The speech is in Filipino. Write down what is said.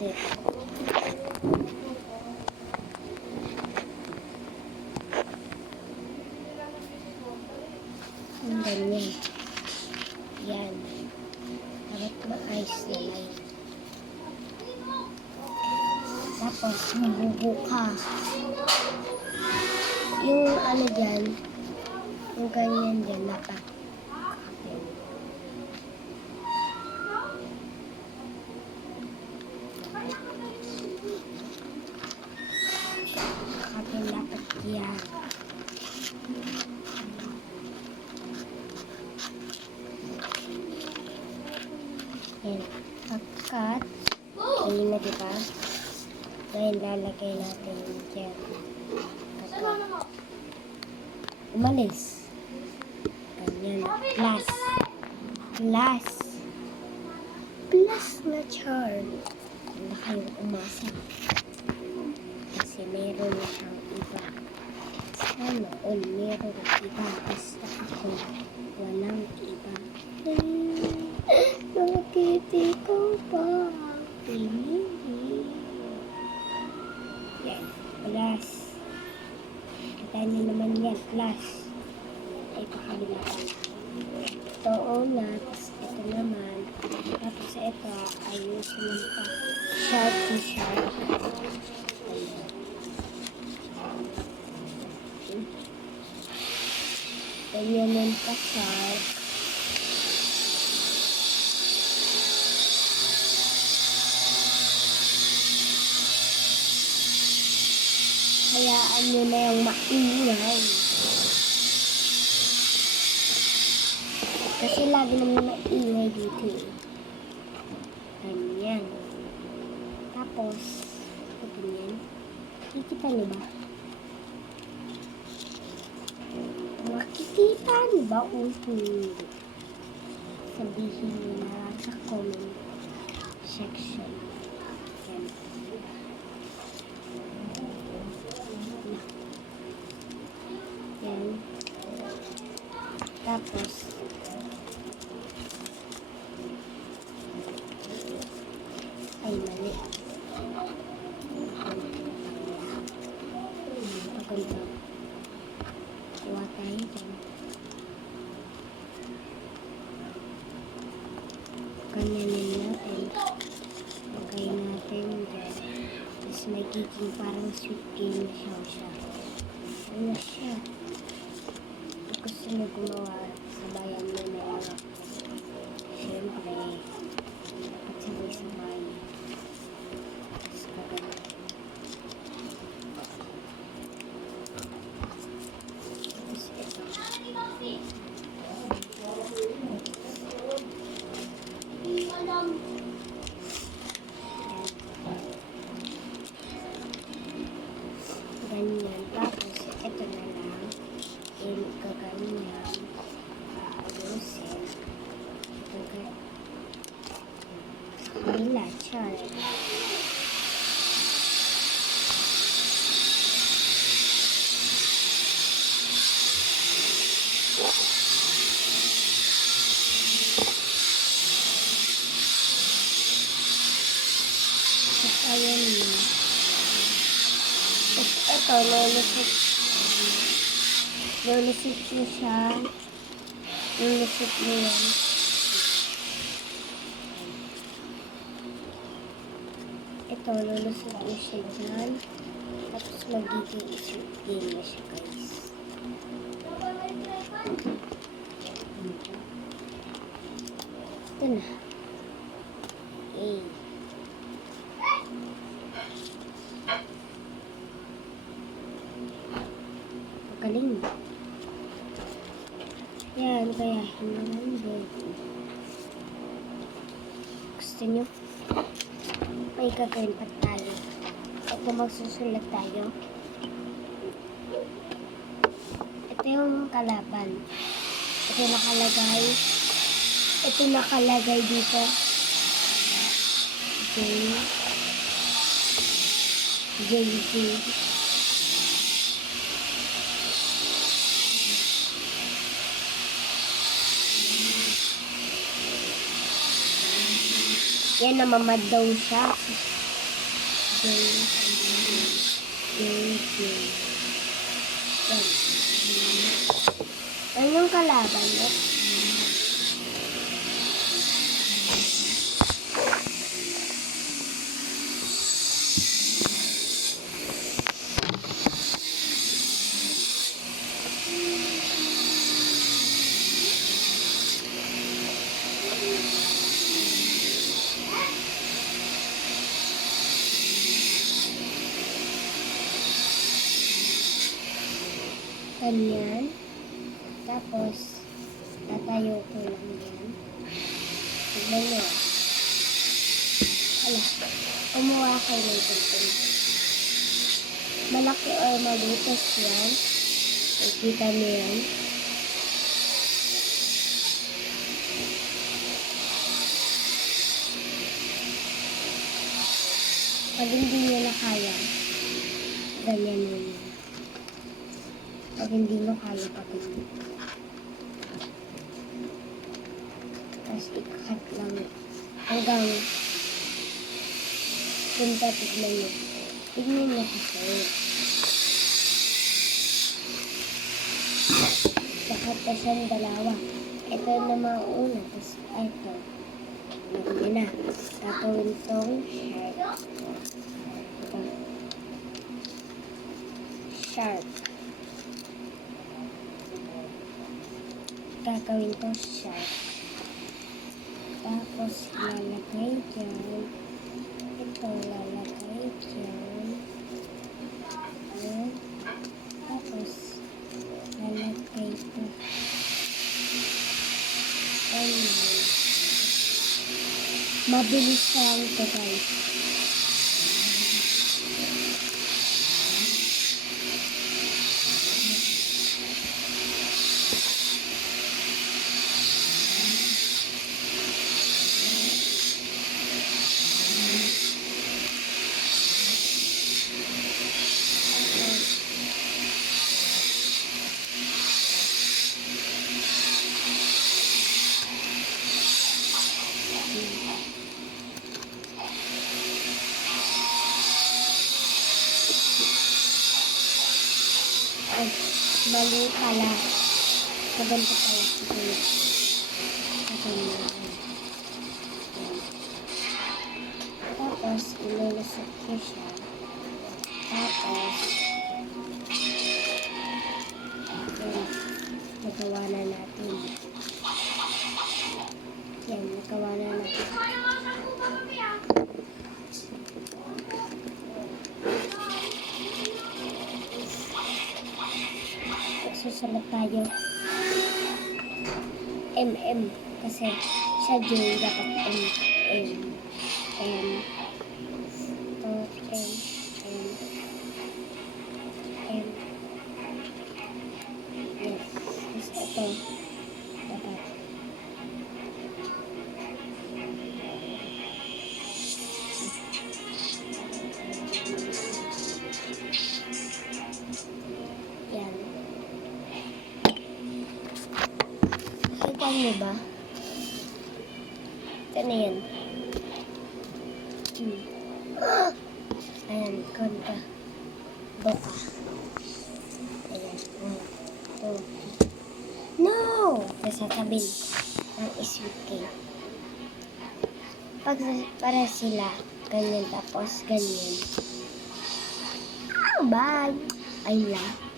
Ang ganyan. Yan. Dapat maayos na light. Tapos, mabubo ka. Yung ano dyan, yung ganyan dyan, nakakapin. Nakakapin dapat yan. Yan. Pagkat, ayun na diba? Ngayon lalagay natin dyan. Pagkat, umalis. Ganyan. Plus. Plus. Plus na charm. Wala kayong umasa. Kasi meron na siyang iba. Sana all meron iba. Basta ako walang iba. Nakakiti ko pa ang pinili. Yan. Plus. Kita niyo naman yan. Plus. Ay, pakabila ka. Ito una. Tapos ito naman. Tapos ito. Ayusin mo pa. Sharp to sharp. Ganyan pa sharp. Hayaan nyo na yung maingay. Kasi lagi naman maingay dito eh. Ganyan. Tapos, ganyan. Kikita nyo ba? Makikita nyo ba kung hindi? Sabihin nyo na sa comment section. Yan. Yan. Tapos, ay mali. Paganda. Kuha tayo dyan. Ganyanin natin. Lagay natin dyan. Tapos magiging parang sweet game siya. Ano siya? Gusto mo gumawa, sabayan mo na lang. Siyempre, dapat sabay-sabay. Tapos kagano. Tapos ito. Ganyan. Tapos ito na lang. Kaganyan. Ayusin. Nila, char. Tapos ayan yun. Tapos ito, lulusot mo siya. Lulusot mo yan. Ito, lulusot mo siya dyan. Tapos magiging sweet game na siya, guys. Ito na. Galing. Yan, kaya hinalambot. Gusto nyo? May gagawin pa tayo. Ito magsusulat tayo. Ito yung kalaban. Ito nakalagay. Ito nakalagay dito. J. Yan, namamad daw siya. Yan. Yan yung kalaban mo. Ganyan. Tapos, tatayo ko lang yan. Tignan nyo. Ala, kumuha kayo ng konting. Malaki or malutos yan. Nakita nyo yan. Pag hindi nyo na kaya, ganyan mo yun. Pag hindi mo kaya pagin. Tapos ikakat lang hanggang punta tignan nyo. Tignan nyo kasi. Lahat na siyang dalawa. Ito na mauna. Tapos ito. Hindi na. Gagawin tong shark. Ito. Shark. Gagawin ko siya. Tapos lalagay dyan. Ito lalagay dyan. Ayan. Tapos lalagay ito. Ayan. Mabilis lang ito guys. Ay, mali pala. Maganda pala siguro. Tapos, ilulusot ko siya. Tapos, nagawa na natin. Yan, nagawa na natin. Susunod tayo. MM. Kasi siya J, dapat M. M. M. Ito, M. M. M. Yes. Tapos ito. Dapat. Yan. Kita niyo ba? Ito na yan. Ayan, konta. Boka. Ayan. 1, 2. No! Nasa tabi ng sweet cake. Para sila, ganyan tapos ganyan. Bye! Ayun lang.